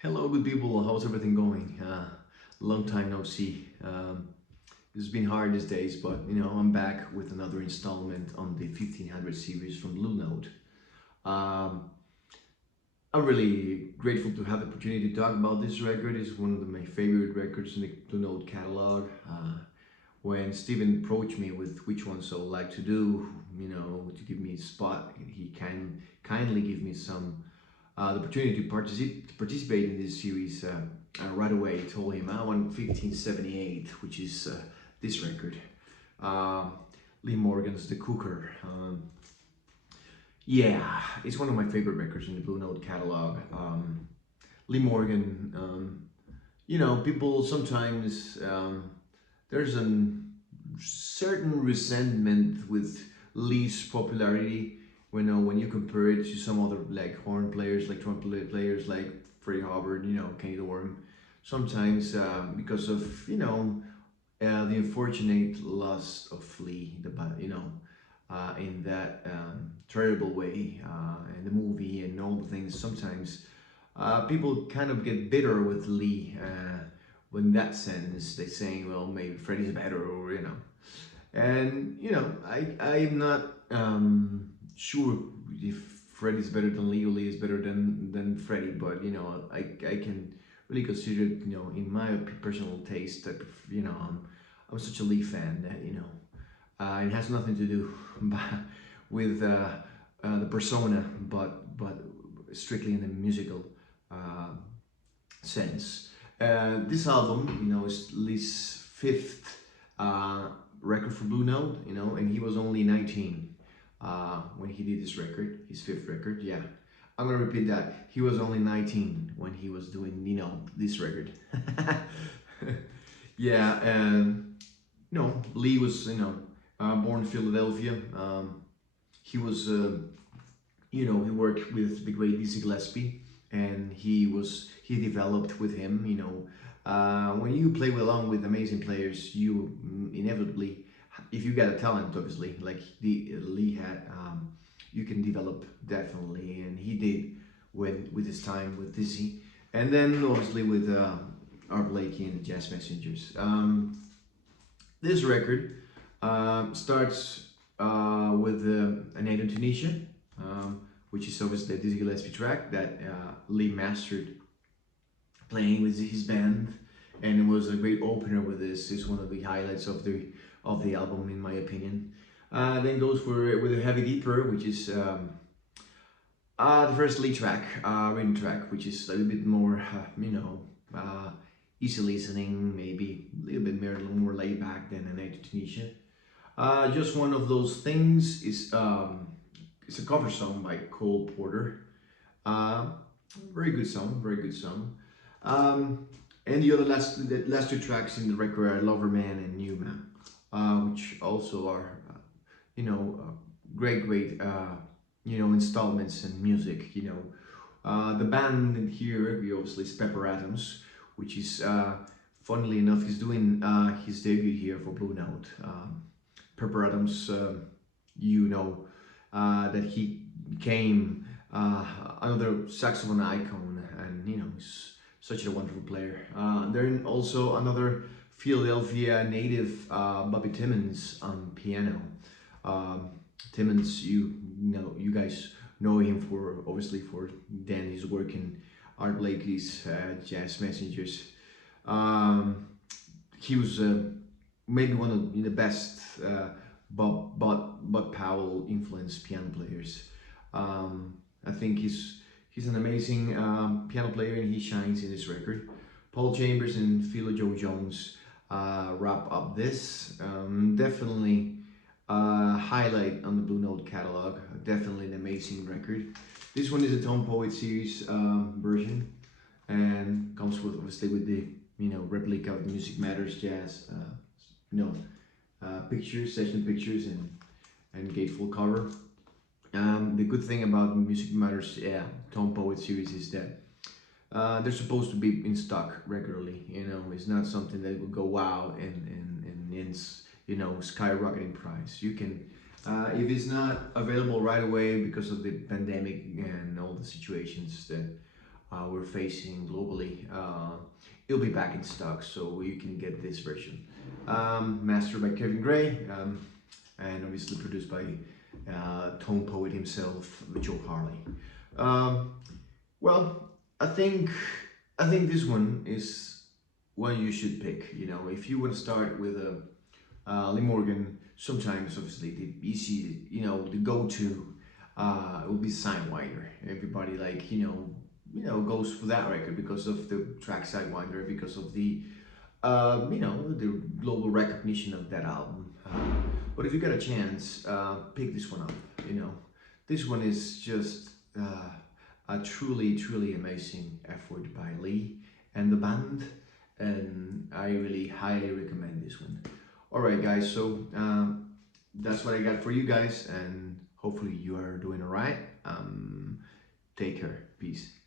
Hello, good people. How's everything going? Long time no see. It's been hard these days, but I'm back with another installment on the 1500 series from Blue Note. Um, I'm really grateful to have the opportunity to talk about this record. It's one of my favorite records in the Blue Note catalog. When Steven approached me with which ones I would like to do, to give me a spot, he kindly give me the opportunity to participate in this series. Right away, I told him I want 1578, which is this record. Uh, Lee Morgan's The Cooker. Yeah, it's one of my favorite records in the Blue Note catalog. Lee Morgan, people sometimes there's a certain resentment with Lee's popularity when you compare it to some other like horn players, like trumpet players, like Freddie Hubbard, Kenny Dorham. Sometimes because of the unfortunate loss of Lee, in that terrible way, in the movie and all the things. Sometimes people kind of get bitter with Lee. In that sense, they saying, well, maybe Freddie's better, or and I'm not sure if Freddie's better than Lee or Lee is better than Freddie, but I can really consider it, in my personal taste that I'm such a Lee fan that it has nothing to do with the persona, but strictly in the musical uh, sense. This album, is Lee's fifth uh, record for Blue Note, and he was only 19 when he did this record, his fifth record. Yeah, I'm gonna repeat that. He was only 19 when he was doing, this record. Yeah, and Lee was, born in Philadelphia. He was, he worked with the great Dizzy Gillespie, and he developed with him. When you play along with amazing players, you inevitably, if you got a talent, obviously, like the Lee had, you can develop definitely, and he did with his time with Dizzy, and then obviously with Art Blakey and the Jazz Messengers. This record starts with A Night in Tunisia, which is obviously a Dizzy Gillespie track that Lee mastered playing with his band, and it was a great opener with this. It's one of the highlights of the album, in my opinion. Then goes for with a Heavy Deeper, which is the first lead track, rhythm track, which is a little bit more, easy listening, maybe a little bit more laid back than A Night in Tunisia. Just one of those things is it's a cover song by Cole Porter. Uh, Very good song, very good song. Um, and the last two tracks in the record are Lover Man and New Man, which also are great installments and music. The band here obviously is Pepper Adams, which is funnily enough he's doing his debut here for Blue Note. Pepper Adams, that he became another saxophone icon, and he's such a wonderful player. Then also another Philadelphia native, Bobby Timmons on piano. Um, Timmons, you guys know him for obviously for Danny's work in Art Blakey's Jazz Messengers. Um, he was maybe one of the best Bud Powell influenced piano players. I think he's an amazing piano player, and he shines in this record. Paul Chambers and Philo Joe Jones wrap up this. Definitely highlight on the Blue Note catalog. Definitely an amazing record. This one is a Tone Poet series version, and comes with obviously with the replica of the Music Matters Jazz pictures, session pictures, and gatefold cover. The good thing about Music Matters, Tone Poet series is that they're supposed to be in stock regularly. It's not something that will go out and skyrocket in price. You can, if it's not available right away because of the pandemic and all the situations that we're facing globally, it'll be back in stock, so you can get this version. Mastered by Kevin Gray, and obviously produced by Tone Poet himself, Joe Harley. Um, well, I think this one is one you should pick. You know, if you want to start with a Lee Morgan, sometimes obviously the easy, the go-to it will be Sidewinder. Everybody like goes for that record because of the track Sidewinder, because of the the global recognition of that album. But if you get a chance, pick this one up. You know, this one is just a truly amazing effort by Lee and the band, and I really highly recommend this one. All right, guys. So that's what I got for you guys, and hopefully you are doing all right. Take care. Peace.